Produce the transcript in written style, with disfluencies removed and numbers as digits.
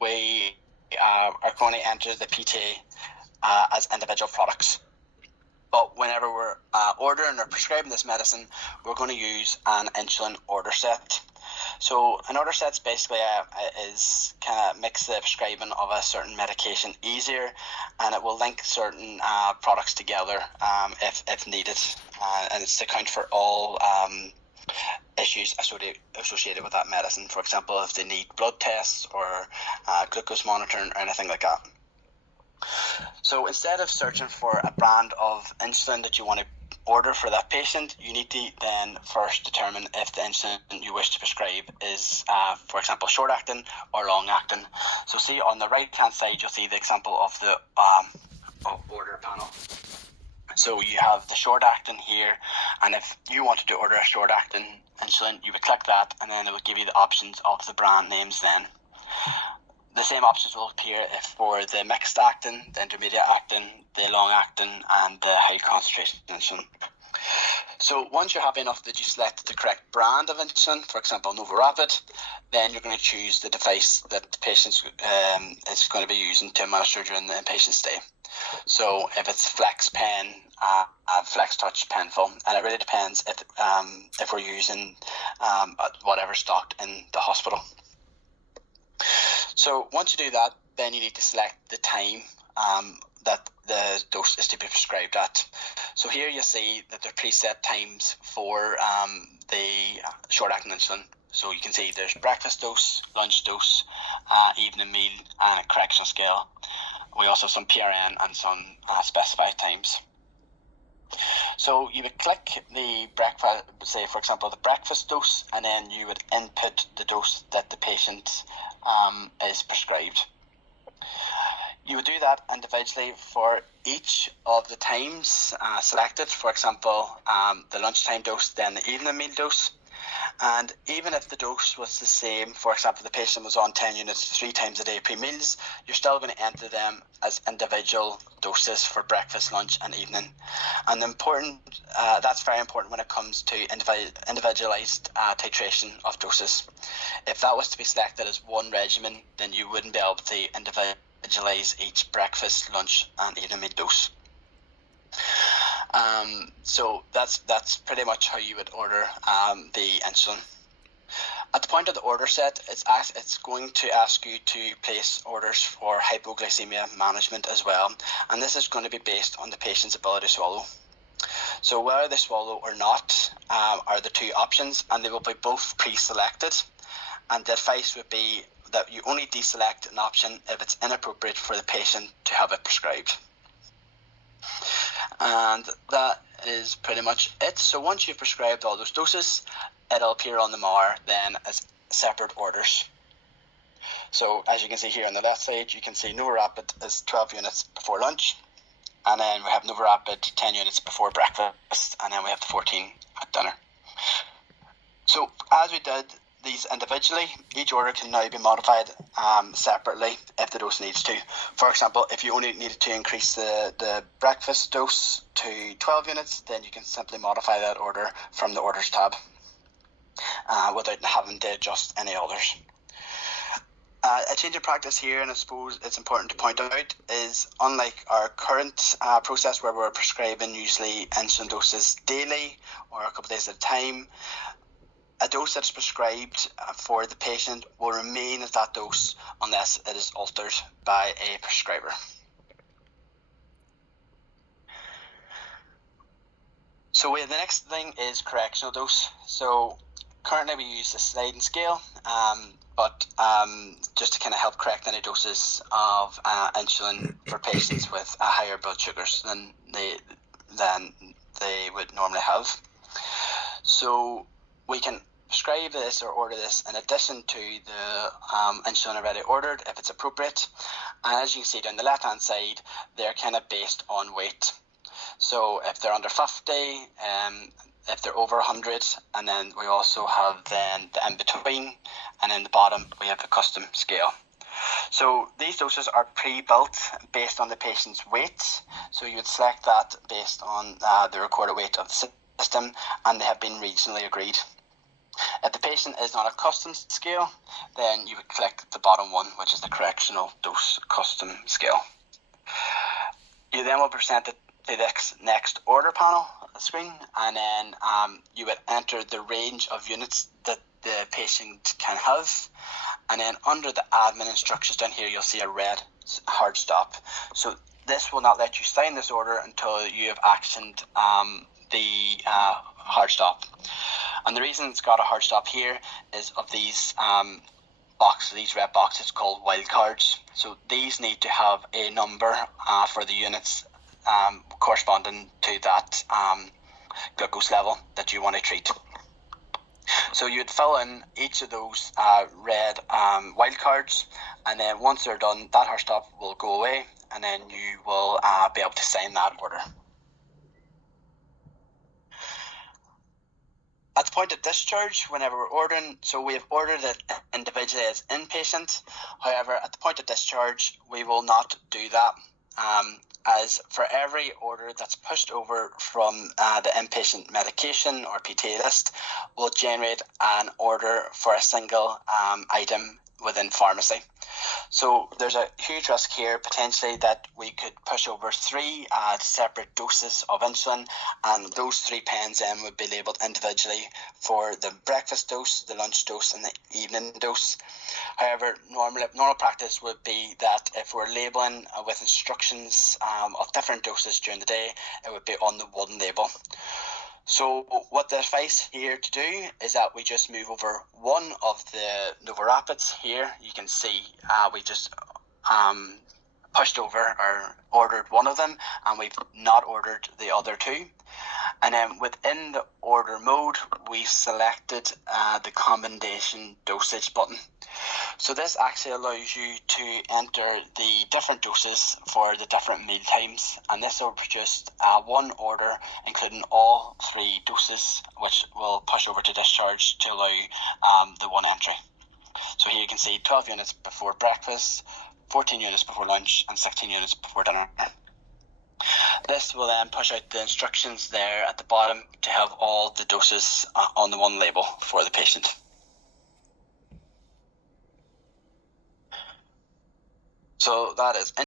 we are going to enter the PTA as individual products. But whenever we're ordering or prescribing this medicine, we're going to use an insulin order set. So an order set basically is kind of makes the prescribing of a certain medication easier, and it will link certain products together if needed, and it's to account for all issues associated with that medicine. For example, if they need blood tests or glucose monitoring or anything like that. So instead of searching for a brand of insulin that you want to order for that patient, you need to then first determine if the insulin you wish to prescribe is, for example, short-acting or long-acting. So see on the right-hand side, you'll see the example of the order panel. So you have the short-acting here, and if you wanted to order a short-acting insulin, you would click that, and then it would give you the options of the brand names then. The same options will appear if for the mixed acting, the intermediate acting, the long acting, and the high concentration insulin. So once you're happy enough that you select the correct brand of insulin, for example NovoRapid, then you're going to choose the device that the patient is going to be using to administer during the inpatient stay. So if it's Flex Pen, Flex Touch Penful, and it really depends if we're using whatever stocked in the hospital. So once you do that, then you need to select the time that the dose is to be prescribed at. So here you see that there are preset times for the short-acting insulin. So you can see there's breakfast dose, lunch dose, evening meal, and a correctional scale. We also have some PRN and some specified times. So you would click the breakfast, say for example the breakfast dose, and then you would input the dose that the patient is prescribed. You would do that individually for each of the times selected. For example, the lunchtime dose, then the evening meal dose. And even if the dose was the same, for example, the patient was on 10 units 3 times a day pre-meals, you're still going to enter them as individual doses for breakfast, lunch and evening. And that's very important when it comes to individualized titration of doses. If that was to be selected as one regimen, then you wouldn't be able to individualize each breakfast, lunch and evening meal dose. So that's pretty much how you would order the insulin. At the point of the order set, it's going to ask you to place orders for hypoglycemia management as well, and this is going to be based on the patient's ability to swallow. So whether they swallow or not are the two options, and they will be both pre-selected, and the advice would be that you only deselect an option if it's inappropriate for the patient to have it prescribed. And that is pretty much it. So once you've prescribed all those doses, it'll appear on the MAR then as separate orders. So as you can see here on the left side, you can see NovoRapid is 12 units before lunch, and then we have NovoRapid 10 units before breakfast, and then we have the 14 at dinner. So as we did these individually, each order can now be modified separately if the dose needs to. For example, if you only needed to increase the breakfast dose to 12 units, then you can simply modify that order from the orders tab without having to adjust any others. A change in practice here, and I suppose it's important to point out, is unlike our current process where we're prescribing usually insulin doses daily or a couple of days at a time, a dose that's prescribed for the patient will remain as that dose unless it is altered by a prescriber. So the next thing is correctional dose. So currently we use a sliding scale, but just to kind of help correct any doses of insulin for patients with higher blood sugars than they would normally have. So we can prescribe this or order this in addition to the insulin already ordered if it's appropriate. And as you can see down the left hand side, they're kind of based on weight. So if they're under 50, if they're over 100, and then we also have then the in-between, and in the bottom we have the custom scale. So these doses are pre-built based on the patient's weight, so you would select that based on the recorded weight of the system, and they have been regionally agreed. If the patient is not a custom scale, then you would click the bottom one, which is the correctional dose custom scale. You then will present it to the next order panel screen, and then you would enter the range of units that the patient can have, and then under the admin instructions down here you'll see a red hard stop. So this will not let you sign this order until you have actioned the hard stop. And the reason it's got a hard stop here is of these these red boxes called wildcards. So these need to have a number for the units corresponding to that glucose level that you want to treat. So you'd fill in each of those red wildcards, and then once they're done, that hard stop will go away, and then you will be able to sign that order. At the point of discharge, whenever we're ordering, so we have ordered it individually as inpatient. However, at the point of discharge, we will not do that. As for every order that's pushed over from the inpatient medication or PT list, will generate an order for a single item within pharmacy. So there's a huge risk here potentially that we could push over 3 separate doses of insulin, and those 3 pens then would be labelled individually for the breakfast dose, the lunch dose and the evening dose. However, normal practice would be that if we're labelling with instructions of different doses during the day, it would be on the one label. So what the advice here to do is that we just move over one of the Nova Rapids here. You can see we just pushed over or ordered one of them, and we've not ordered the other 2. And then within the order mode, we selected the combination dosage button. So this actually allows you to enter the different doses for the different meal times, and this will produce one order including all 3 doses, which will push over to discharge to allow the one entry. So here you can see 12 units before breakfast, 14 units before lunch, and 16 units before dinner. This will then push out the instructions there at the bottom to have all the doses on the one label for the patient. So that is